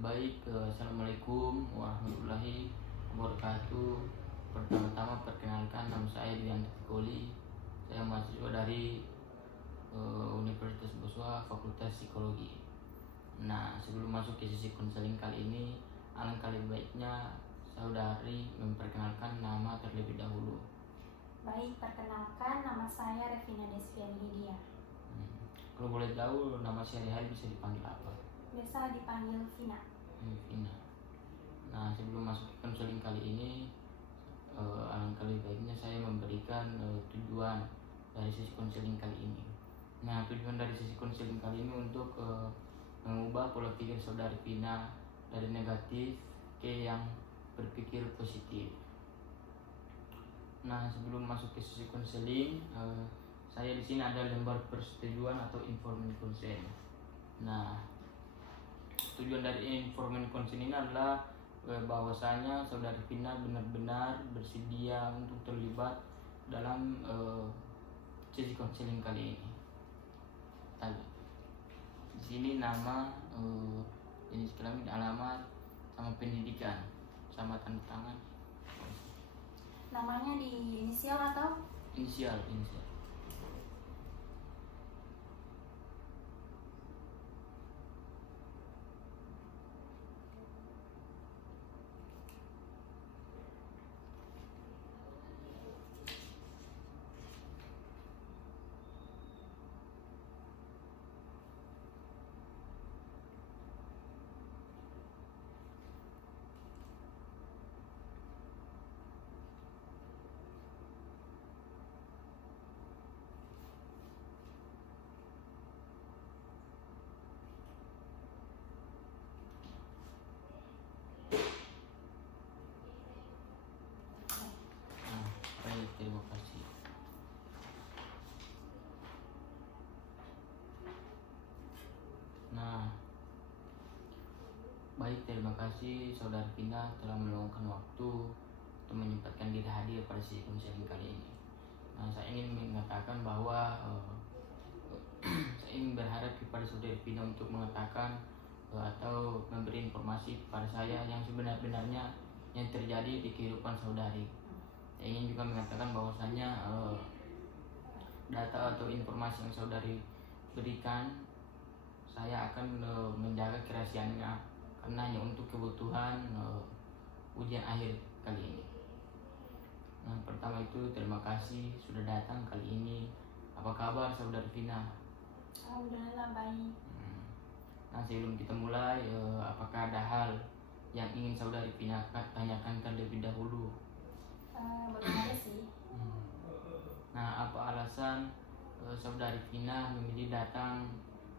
Assalamualaikum warahmatullahi wabarakatuh. Pertama-tama perkenalkan, nama saya Dian Tikoli. Saya mahasiswa dari Universitas Boswa, Fakultas Psikologi. Nah, sebelum masuk ke sesi konseling kali ini, alangkah lebih baiknya saudari memperkenalkan nama terlebih dahulu. Baik, perkenalkan, nama saya Revina Desvian Lydia. Kalau boleh tahu, nama sehari-hari bisa dipanggil apa? Biasa dipanggil Vina. Vina. Nah, sebelum masuk ke konseling kali ini, alangkah lebih baiknya saya memberikan tujuan dari sesi konseling kali ini. Nah, tujuan dari sesi konseling kali ini untuk mengubah pola pikir saudari Vina dari negatif ke yang berpikir positif. Nah, sebelum masuk ke sesi konseling, saya di sini ada lembar persetujuan atau informed consent. Nah, tujuan dari informed consent ini adalah bahwasanya saudari Vina benar-benar bersedia untuk terlibat dalam sesi konseling kali ini. Di sini nama, jenis kelamin, alamat, sama pendidikan, sama tanda tangan. Namanya di inisial atau? Inisial. Baik, terima kasih. Nah, baik, terima kasih saudara Vina telah meluangkan waktu untuk menyempatkan diri hadir pada sesi konseling kali ini. Nah, saya ingin mengatakan bahwa saya ingin berharap kepada saudari Vina untuk mengatakan atau memberi informasi kepada saya yang sebenar-benarnya yang terjadi di kehidupan saudari. Saya ingin juga mengatakan bahwasanya data atau informasi yang saudari berikan, saya akan menjaga kerahasiaannya karena hanya untuk kebutuhan ujian akhir kali ini. Nah, pertama itu terima kasih sudah datang kali ini. Apa kabar saudari Vina? Alhamdulillah baik. Nah, sebelum kita mulai, apakah ada hal yang ingin saudari Vina tanyakan terlebih dahulu? Belum ada sih. Nah, apa alasan saudari Vina memilih datang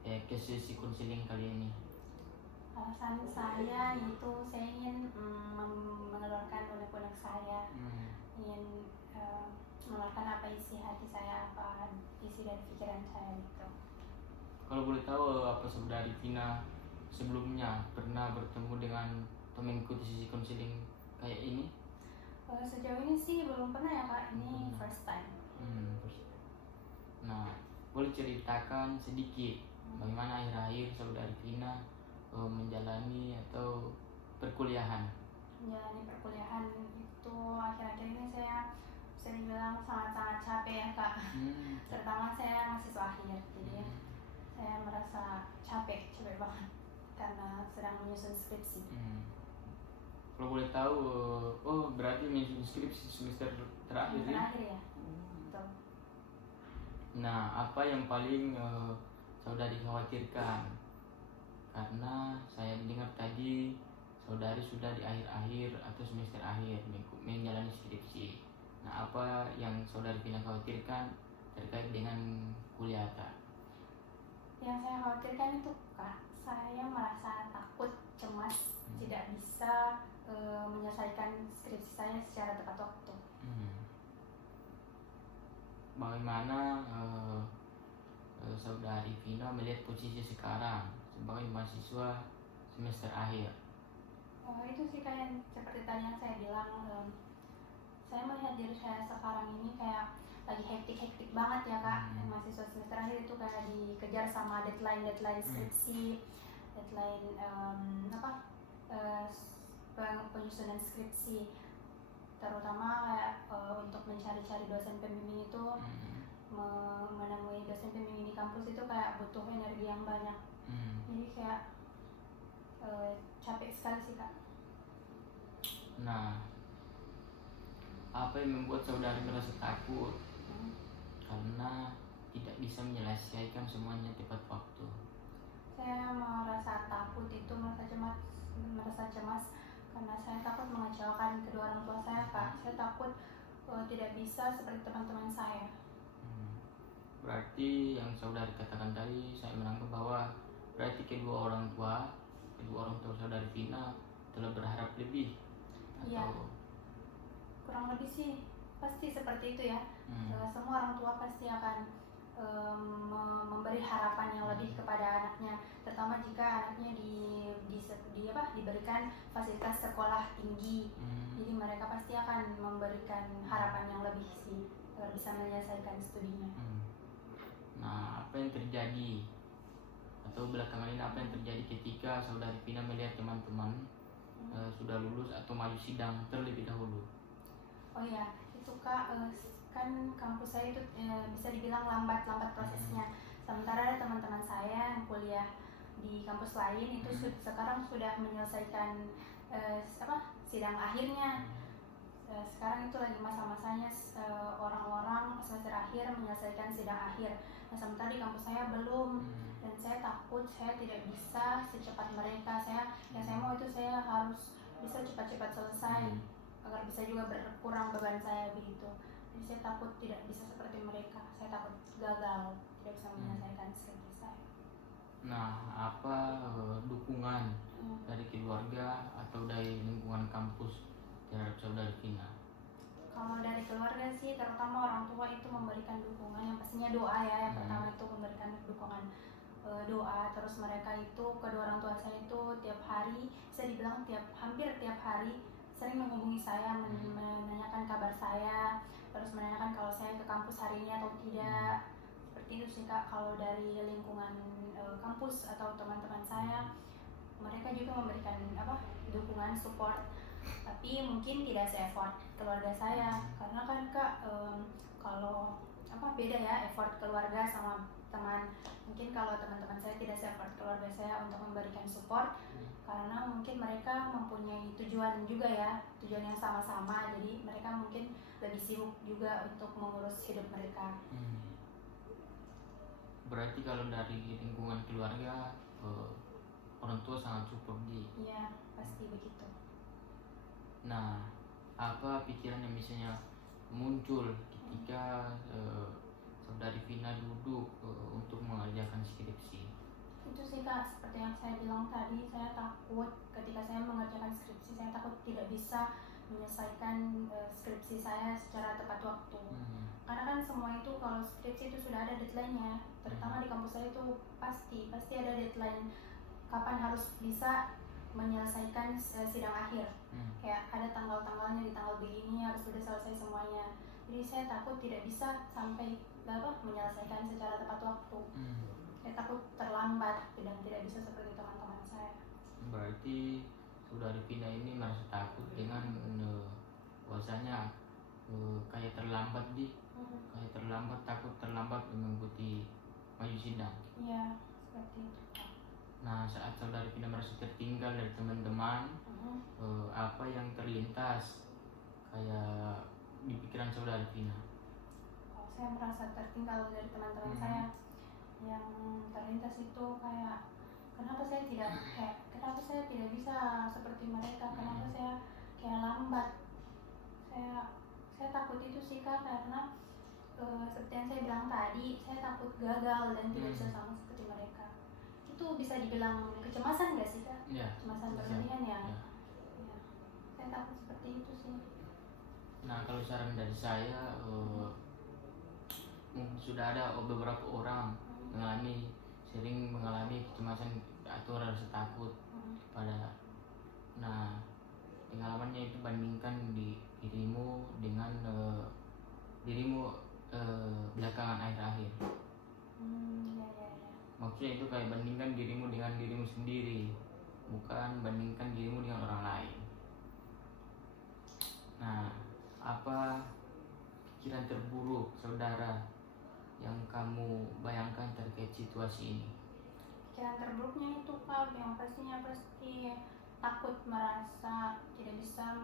ke sesi konseling kali ini? Alasan saya yaitu saya ingin mengeluarkan unek-unek saya, ingin mengeluarkan apa isi hati saya, apa isi dari pikiran saya gitu. Kalau boleh tahu, apa saudari Vina sebelumnya pernah bertemu dengan atau mengikuti sesi konseling kayak ini? Sejauh ini sih belum pernah ya Kak, ini first time. Nah, boleh ceritakan sedikit bagaimana akhir-akhir saudari Vina menjalani atau perkuliahan? Menjalani perkuliahan itu akhir-akhir ini saya bisa dibilang sangat-sangat capek ya Kak. Terutama saya mahasiswa akhir, jadi saya merasa capek banget karena sedang menyusun skripsi. Kalau boleh tahu, berarti menyusun skripsi semester terakhir ya? Terakhir ya. Betul. Nah, apa yang paling saudari khawatirkan? Karena saya dengar tadi saudari sudah di akhir-akhir atau semester akhir menjalani skripsi. Nah, apa yang saudari Vina khawatirkan terkait dengan kuliah Kak? Yang saya khawatirkan itu Kak, saya merasa takut, cemas, tidak bisa menyelesaikan skripsi saya secara tepat waktu. Bagaimana saudari Vina melihat posisi sekarang sebagai mahasiswa semester akhir? Itu sih kayak seperti tadi yang saya bilang, saya melihat diri saya sekarang ini kayak lagi hektik banget ya Kak. Mahasiswa semester akhir itu kayak dikejar sama deadline skripsi, deadline penyusunan skripsi, terutama kayak untuk mencari-cari dosen pembimbing itu, menemui dosen pembimbing di kampus itu kayak butuh energi yang banyak. Jadi kayak capek sekali sih Kak. Nah, apa yang membuat saudari merasa takut? Karena tidak bisa menyelesaikan semuanya tepat waktu. Saya merasa takut itu, merasa cemas karena saya takut mengecewakan kedua orang tua saya Kak. Saya takut tidak bisa seperti teman-teman saya. Berarti yang saudari katakan tadi, saya menangkap bahwa berarti kedua orang tua saudari Vina telah berharap lebih. Iya. Atau Kurang lebih sih pasti seperti itu ya. Semua orang tua pasti akan memberi harapan yang lebih kepada anaknya, terutama jika anaknya diberikan fasilitas sekolah tinggi. Jadi mereka pasti akan memberikan harapan yang lebih sih agar bisa menyelesaikan studinya. Nah, apa yang terjadi atau belakangan ini apa yang terjadi ketika saudari Vina melihat teman-teman sudah lulus atau maju sidang terlebih dahulu? Oh ya, itu Kak, kan kampus saya itu bisa dibilang lambat prosesnya. Sementara ada teman-teman saya yang kuliah di kampus lain itu sekarang sudah menyelesaikan sidang akhirnya. Sekarang itu lagi masa-masanya orang-orang semester akhir menyelesaikan sidang akhir. Nah, sementara di kampus saya belum, dan saya takut saya tidak bisa secepat mereka. Yang saya mau itu saya harus bisa cepat-cepat selesai agar bisa juga berkurang beban saya begitu. Jadi saya takut tidak bisa seperti mereka. Saya takut gagal, tidak bisa menyelesaikan skripsi saya. Nah, apa dukungan dari keluarga atau dari lingkungan kampus terhadap saudari Vina? Kalau dari keluarga sih, terutama orang tua itu memberikan dukungan. Yang pastinya doa ya, yang pertama itu memberikan dukungan doa. Terus mereka itu, kedua orang tua saya itu tiap hari, bisa dibilang hampir tiap hari sering menghubungi saya, menanyakan kabar saya, terus menanyakan kalau saya ke kampus hari ini atau tidak. Seperti itu sih Kak. Kalau dari lingkungan kampus atau teman-teman saya, mereka juga memberikan dukungan, support. Tapi mungkin tidak se-effort keluarga saya, karena kan Kak, kalau beda ya effort keluarga sama teman. Mungkin kalau teman-teman saya tidak se-effort keluarga saya untuk memberikan support, karena mungkin mereka mempunyai tujuan juga ya, tujuan yang sama-sama. Jadi mereka mungkin lebih sibuk juga untuk mengurus hidup mereka. Berarti kalau dari lingkungan keluarga orang tua sangat support di. Iya, pasti begitu. Nah, apa pikiran yang misalnya muncul ketika saudari Vina duduk untuk mengerjakan skripsi? Itu sih Kak, seperti yang saya bilang tadi, saya takut ketika saya mengerjakan skripsi, saya takut tidak bisa menyelesaikan skripsi saya secara tepat waktu. Karena kan semua itu, kalau skripsi itu sudah ada deadline-nya, terutama di kampus saya itu pasti ada deadline kapan harus bisa menyelesaikan sidang akhir. Kayak ada tanggal-tanggalnya, di tanggal begini harus sudah selesai semuanya. Jadi saya takut tidak bisa sampai menyelesaikan secara tepat waktu. Saya takut terlambat dan tidak bisa seperti teman-teman saya. Berarti saudari Vina ini merasa takut dengan bahwasanya kayak terlambat takut terlambat mengikuti maju sidang. Iya, seperti itu. Nah, saat saudari Vina merasa tertinggal dari teman-teman, apa yang terlintas kayak di pikiran saudari Vina? Kalau saya merasa tertinggal dari teman-teman saya, yang terlintas itu kayak kenapa saya tidak bisa seperti mereka, kenapa saya kayak lambat. Saya takut itu sih Kak, karena seperti yang saya bilang tadi, saya takut gagal dan tidak bisa sama seperti mereka. Itu bisa dibilang kecemasan nggak sih Kak? Ya, Kecemasan berlebihan ya. Ya. Saya takut seperti itu sih. Nah, kalau saran dari saya, sudah ada beberapa orang sering mengalami kecemasan atau rasa takut pada. Nah, pengalamannya itu bandingkan dirimu dengan dirimu belakangan akhir-akhir. Ya. Maksudnya itu kayak bandingkan dirimu dengan dirimu sendiri, bukan bandingkan dirimu dengan orang lain. Nah, apa pikiran terburuk saudara yang kamu bayangkan terkait situasi ini? Pikiran terburuknya itu Kak, yang pastinya pasti takut merasa tidak bisa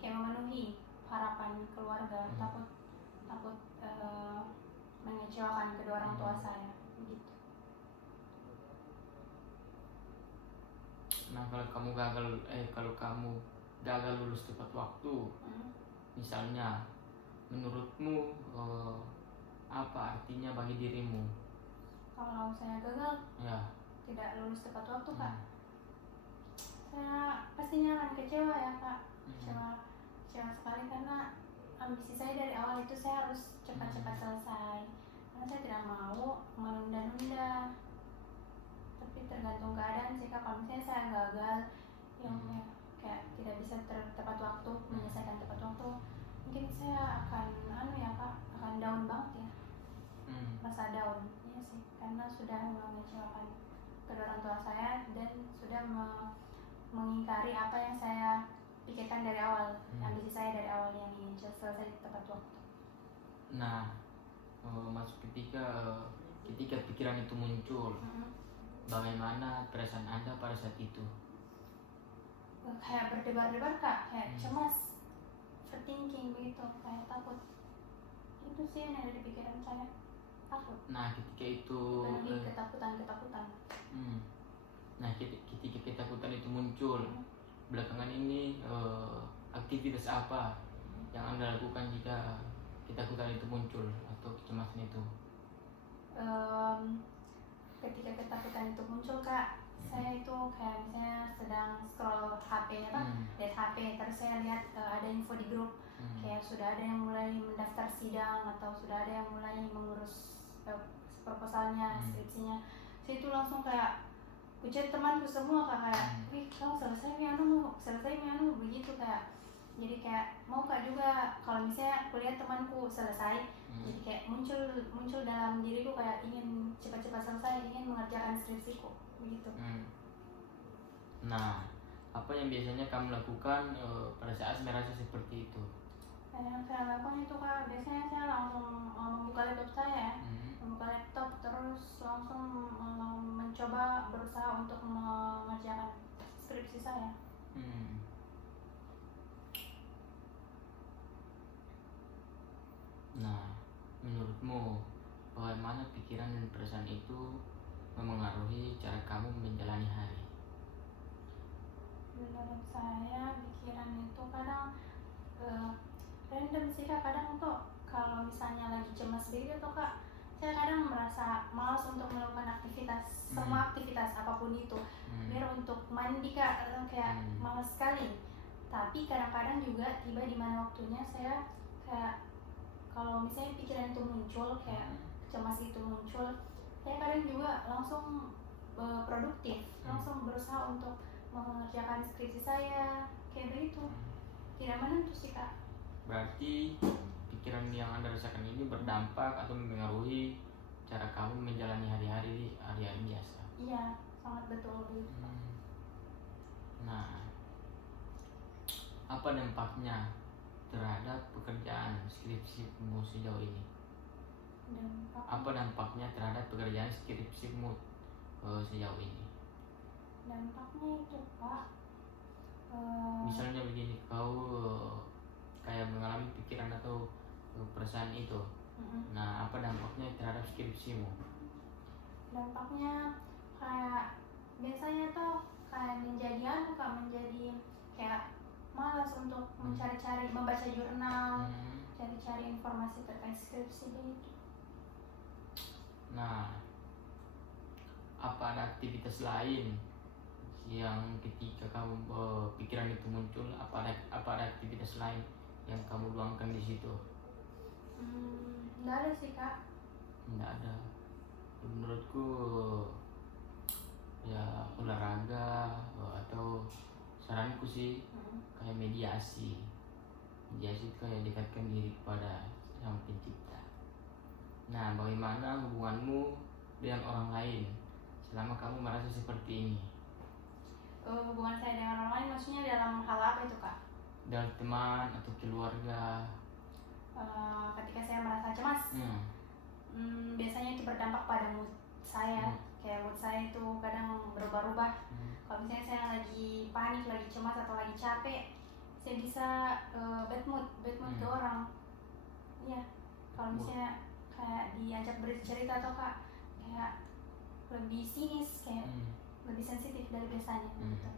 kayak memenuhi harapan keluarga, takut mengecewakan kedua orang tua saya begitu. Nah, kalau kamu gagal lulus tepat waktu, misalnya, menurutmu apa artinya bagi dirimu? Kalau saya gagal, Ya. tidak lulus tepat waktu Kak, saya pastinya akan kecewa ya Kak, kecewa sekali karena ambisi saya dari awal itu saya harus cepat-cepat selesai, karena saya tidak mau menunda-nunda. Tapi tergantung keadaan sih Kak, kalau misalnya saya gagal yang kayak tidak bisa tepat waktu menyelesaikan tepat waktu, mungkin saya akan akan down banget ya, rasa down ya sih, karena sudah mengecewakan kedua orang tua saya dan sudah mengingkari apa yang saya pikirkan dari awal, ambisi saya dari awal yang ingin selesai tepat waktu. Nah, masuk ketika pikiran itu muncul, bagaimana perasaan Anda pada saat itu? Kayak berdebar-debar Kak, kayak cemas, overthinking begitu, kayak takut. Itu sih yang ada di pikiran saya, takut. Nah, ketika itu ketakutan. Nah, ketika ketakutan itu muncul, belakangan ini aktivitas apa yang Anda lakukan jika ketakutan itu muncul atau kecemasan itu? Ketika ketakutan itu muncul Kak, saya itu kayak misalnya sedang scroll HP lihat HP, terus saya lihat ada info di grup, kayak sudah ada yang mulai mendaftar sidang atau sudah ada yang mulai mengurus proposalnya, skripsinya. Saya itu langsung kayak chat temanku semua Kak, kayak wih kamu selesai anu begitu, kayak jadi kayak mau Kak juga kalau misalnya kuliah temanku selesai, jadi kayak muncul dalam diriku kayak ingin cepat-cepat selesai, ingin mengerjakan skripsiku begitu. Nah, apa yang biasanya kamu lakukan pada saat merasa seperti itu? Yang saya lakukan itu Kak, biasanya saya langsung membuka laptop saya, terus langsung mencoba berusaha untuk mengerjakan skripsi saya. Nah, menurutmu bagaimana pikiran dan perasaan itu memengaruhi cara kamu menjalani hari? Menurut saya pikiran itu kadang random sih Kak, kadang tuh kalau misalnya lagi cemas begitu tuh Kak, saya kadang merasa malas untuk melakukan semua aktivitas apapun itu, biar untuk mandi Kak, kayak malas sekali. Tapi kadang-kadang juga tiba di mana waktunya saya kayak kalau misalnya pikiran itu muncul, kayak cemas itu muncul, saya kadang juga langsung produktif, langsung berusaha untuk mengerjakan skripsi saya, kayak begitu. Tidak menentu sih Kak. Berarti pikiran yang Anda rasakan ini berdampak atau mempengaruhi cara kamu menjalani hari-hari biasa? Iya, sangat betul begitu. Nah, apa dampaknya terhadap pekerjaan skripsimu sejauh ini? Apa dampaknya terhadap pekerjaan skripsimu sejauh ini? Dampaknya itu Pak, misalnya begini, kau kayak mengalami pikiran atau perasaan itu. Nah, apa dampaknya terhadap skripsimu? Dampaknya kayak biasanya tuh kayak menjadi kayak malas untuk mencari-cari, membaca jurnal, cari-cari informasi terkait skripsi begitu. Nah, apa ada aktivitas lain yang ketika kamu pikiran itu muncul, apa ada aktivitas lain yang kamu luangkan di situ? Nggak ada sih Kak. Nggak ada. Menurutku ya olahraga atau saranku sih kayak mediasi itu kayak dekatkan diri kepada Sang Pencipta. Nah, bagaimana hubunganmu dengan orang lain selama kamu merasa seperti ini? Hubungan saya dengan orang lain maksudnya dalam hal apa itu Kak? dari teman atau keluarga? Ketika saya merasa cemas, biasanya itu berdampak pada mood saya. Kayak mood saya itu kadang berubah-ubah. Kalau misalnya saya lagi panik, lagi cemas atau lagi capek, saya bisa bad mood ke orang. Iya. Kalau misalnya kayak diajak bercerita atau kayak lebih sinis, kayak lebih sensitif dari biasanya gitu.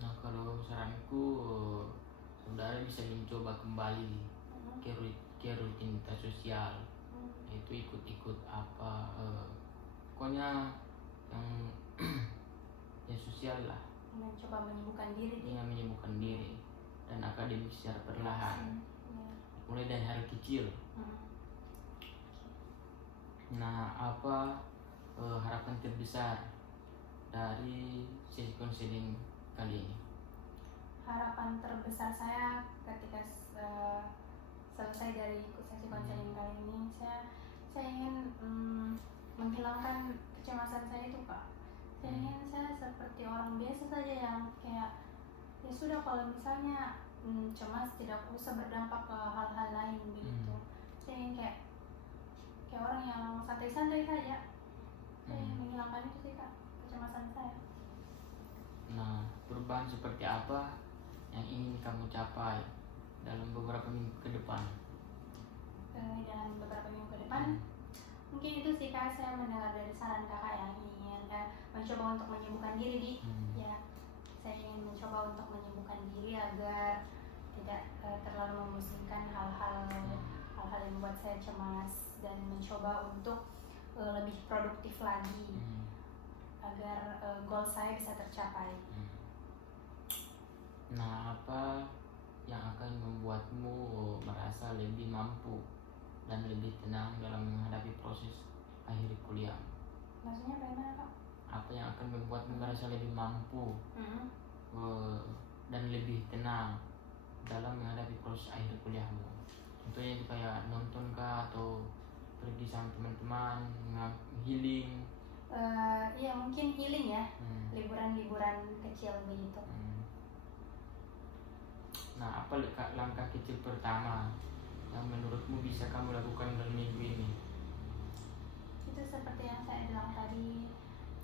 Nah, kalau saranku, saudara bisa mencoba kembali ke rutinitas sosial, yaitu ikut pokoknya yang ya sosial lah. Mencoba menyembuhkan diri. Menyembuhkan diri dan akademik secara perlahan. Mulai dari hal kecil. Nah, apa harapan terbesar dari sesi konseling kali ini? Harapan terbesar saya ketika selesai dari sesi konseling kali ini, saya ingin menghilangkan kecemasan saya itu, Kak. Saya ingin saya seperti orang biasa saja yang kayak ya sudah, kalau misalnya cemas tidak usah berdampak ke hal-hal lain begitu. Saya ingin kayak orang yang santai-santai saja. Saya ingin menghilangkan itu sih, Kak, kecemasan saya. Nah, perubahan seperti apa yang ingin kamu capai dalam beberapa minggu ke depan? Dalam beberapa minggu ke depan, mungkin itu sih, Kak, saya mendengar dari saran Kakak yang ingin mencoba untuk menyembuhkan diri, ya. Saya ingin mencoba untuk menyembuhkan diri agar tidak terlalu memusingkan hal-hal yang membuat saya cemas, dan mencoba untuk lebih produktif lagi agar goal saya bisa tercapai. Nah, apa yang akan membuatmu merasa lebih mampu dan lebih tenang dalam menghadapi proses akhir kuliah? Maksudnya bagaimana, Kak? Apa yang akan membuatmu merasa lebih mampu dan lebih tenang dalam menghadapi proses akhir kuliahmu? Contohnya itu kayak nonton kah, atau pergi sama teman-teman, healing? Iya, mungkin healing ya, liburan-liburan kecil begitu. Nah, apa langkah kecil pertama yang menurutmu bisa kamu lakukan dalam minggu ini? Itu seperti yang saya bilang tadi,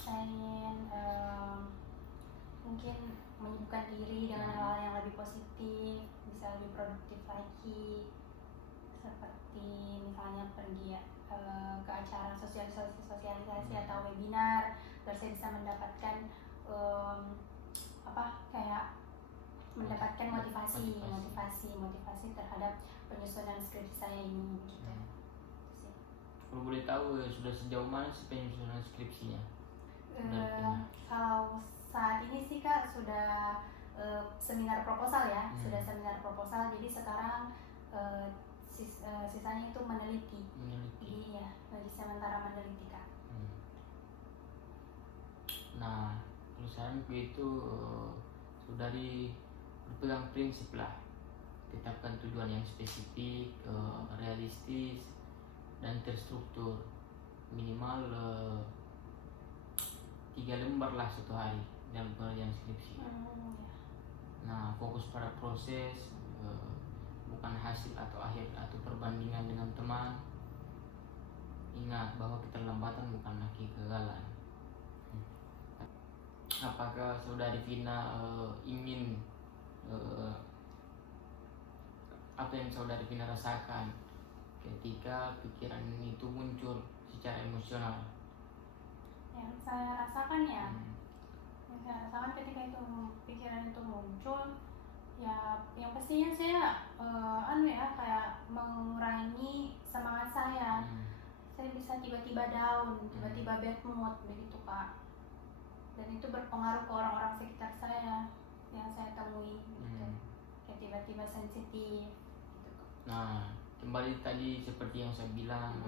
saya ingin mungkin menyibukkan diri dengan hal-hal yang lebih positif, bisa lebih produktif lagi, seperti misalnya pergi ke acara sosialisasi atau webinar, agar saya bisa mendapatkan mendapatkan motivasi terhadap penyusunan skripsi saya ini gitu. Kalau boleh tahu, sudah sejauh mana sih penyusunan skripsinya? Kalau saat ini sih, Kak, sudah seminar proposal ya, sudah seminar proposal. Jadi sekarang sisanya itu meneliti. Iya, lagi sementara meneliti, Kak. Nah, kalau saranku itu saudari berpegang prinsip lah, tetapkan tujuan yang spesifik, realistis dan terstruktur, minimal 3 lembar lah satu hari dalam pengerjaan skripsi. Nah, fokus pada proses, bukan hasil atau akhir atau perbandingan dengan teman. Ingat bahwa keterlambatan bukanlah kegagalan. Apakah saudari Vina ingin apa yang saudari Vina rasakan ketika pikiran itu muncul secara emosional? Yang saya rasakan yang saya rasakan ketika itu pikiran itu muncul, ya yang pastinya saya kayak mengurangi semangat saya. Saya bisa tiba-tiba down, tiba-tiba bad mood begitu, Kak. Dan itu berpengaruh ke orang-orang sekitar saya yang saya temui gitu. Kayak tiba-tiba sensitif gitu. Nah, kembali tadi seperti yang saya bilang,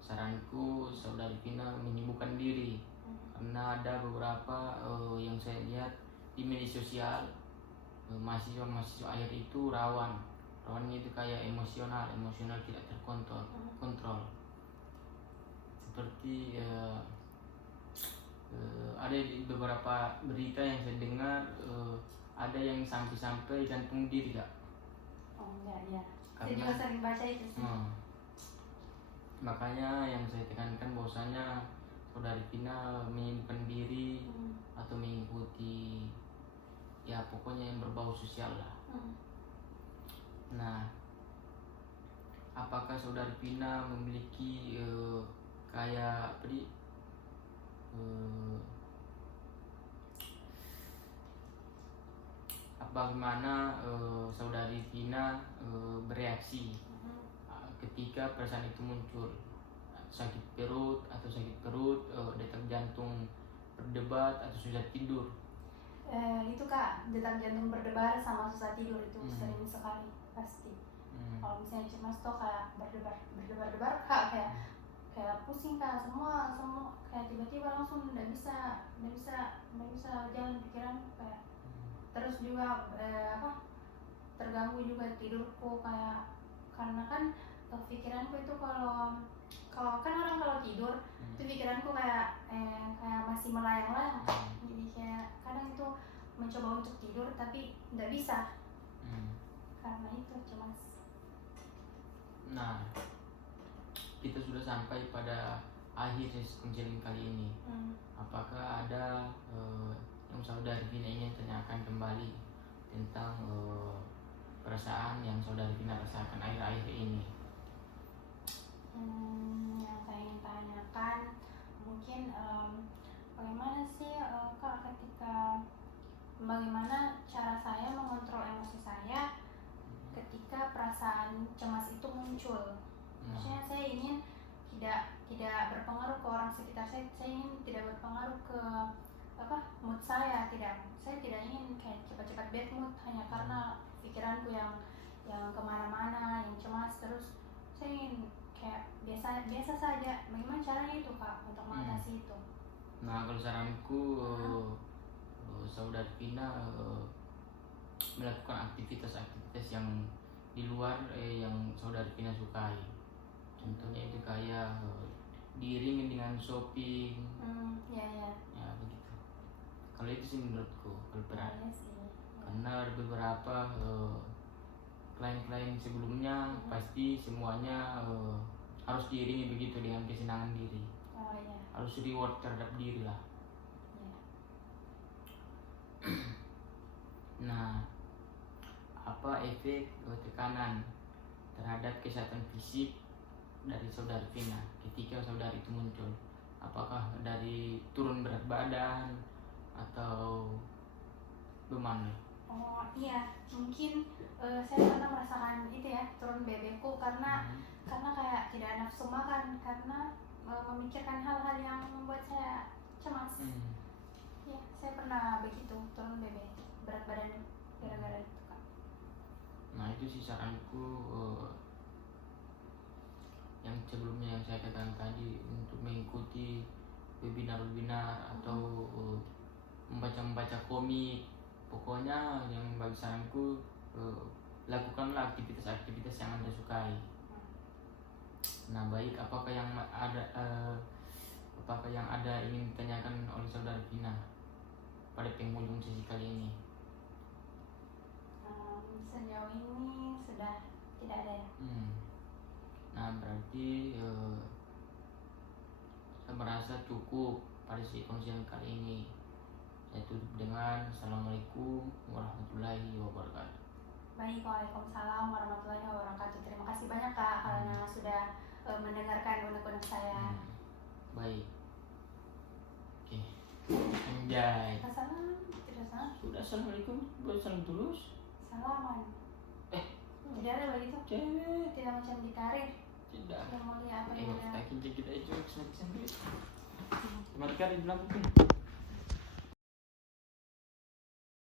saranku saudari Vina menyembuhkan diri, karena ada beberapa yang saya lihat di media sosial, mahasiswa akhir itu rawannya itu kayak emosional tidak kontrol. Seperti ada ada di beberapa berita yang saya dengar ada yang sampai gantung diri Kak. Oh enggak ya. Saya Karena juga sering baca itu sih. Makanya yang saya tekankan bahwasanya saudari Vina menyimpan diri atau mengikuti ya pokoknya yang berbau sosial lah. Nah, apakah saudari Vina memiliki kayak apa di bagaimana saudari Vina bereaksi ketika perasaan itu muncul, sakit perut, detak jantung berdebar atau susah tidur? Itu Kak, detak jantung berdebar sama susah tidur itu sering sekali pasti. Kalau misalnya cemas tuh kayak berdebar Kak, kayak pusing Kak, semua kayak tiba-tiba langsung nggak bisa jalan pikiran kayak. Terus juga terganggu juga tidurku kayak, karena kan pikiranku itu kalau kan orang kalau tidur itu pikiranku kayak masih melayang-layang, jadi kayak kadang itu mencoba untuk tidur tapi nggak bisa karena itu cemas. Nah, kita sudah sampai pada akhir sesi konseling kali ini. Apakah ada yang saudari Vina ingin tanyakan kembali tentang perasaan yang saudari Vina rasakan akhir-akhir ini? Yang saya ingin tanyakan mungkin bagaimana sih Kak bagaimana cara saya mengontrol emosi saya ketika perasaan cemas itu muncul. Maksudnya saya ingin tidak berpengaruh ke orang sekitar saya ingin tidak berpengaruh ke mood saya tidak ingin kayak cepat-cepat bad mood hanya karena pikiranku yang kemana-mana, yang cemas terus. Saya ingin kayak biasa saja. Bagaimana caranya itu Kak untuk mengatasi itu? Nah, kalau saranku saudari Vina melakukan aktivitas yang di luar yang saudari Vina sukai. Contohnya itu kayak diiringi dengan shopping. Ya begitu. Kalau itu sih menurutku kalau berat. Karena ada beberapa klien-klien sebelumnya pasti semuanya harus diiringi begitu dengan kesenangan diri. Harus reward terhadap diri lah. Nah, apa efek tekanan terhadap kesehatan fisik dari saudari Vina ketika saudari itu muncul? Apakah dari turun berat badan atau bagaimana? Oh iya, mungkin saya pernah merasakan itu ya, turun BB-ku karena kayak tidak nafsu makan karena memikirkan hal-hal yang membuat saya cemas. Ya, saya pernah begitu, turun BB, berat badan gara-gara itu Kak. Nah, itu sih saranku yang sebelumnya yang saya katakan tadi, untuk mengikuti webinar atau membaca komik. Pokoknya yang bagi saranku lakukanlah aktivitas yang Anda sukai. Nah, baik, apakah yang ada ingin ditanyakan oleh saudari Vina pada penghujung sesi kali ini? Sejauh ini sudah tidak ada ya. Nah, berarti saya merasa cukup pada sesi konseling kali ini. Saya tutup dengan Assalamualaikum warahmatullahi wabarakatuh. Baik, Waalaikumsalam warahmatullahi wabarakatuh. Terima kasih banyak Kak karena sudah mendengarkan unek-unek saya. Baik. Oke. Anjay. Tidak Sudah Assalamualaikum, belum salam tulus. Salaman. Tidak ada begitu. Tidak macam di karir. Tidak. Yang mulia apa yang mulia. Kita itu kesan-kesan dulu. Terima kasih bilang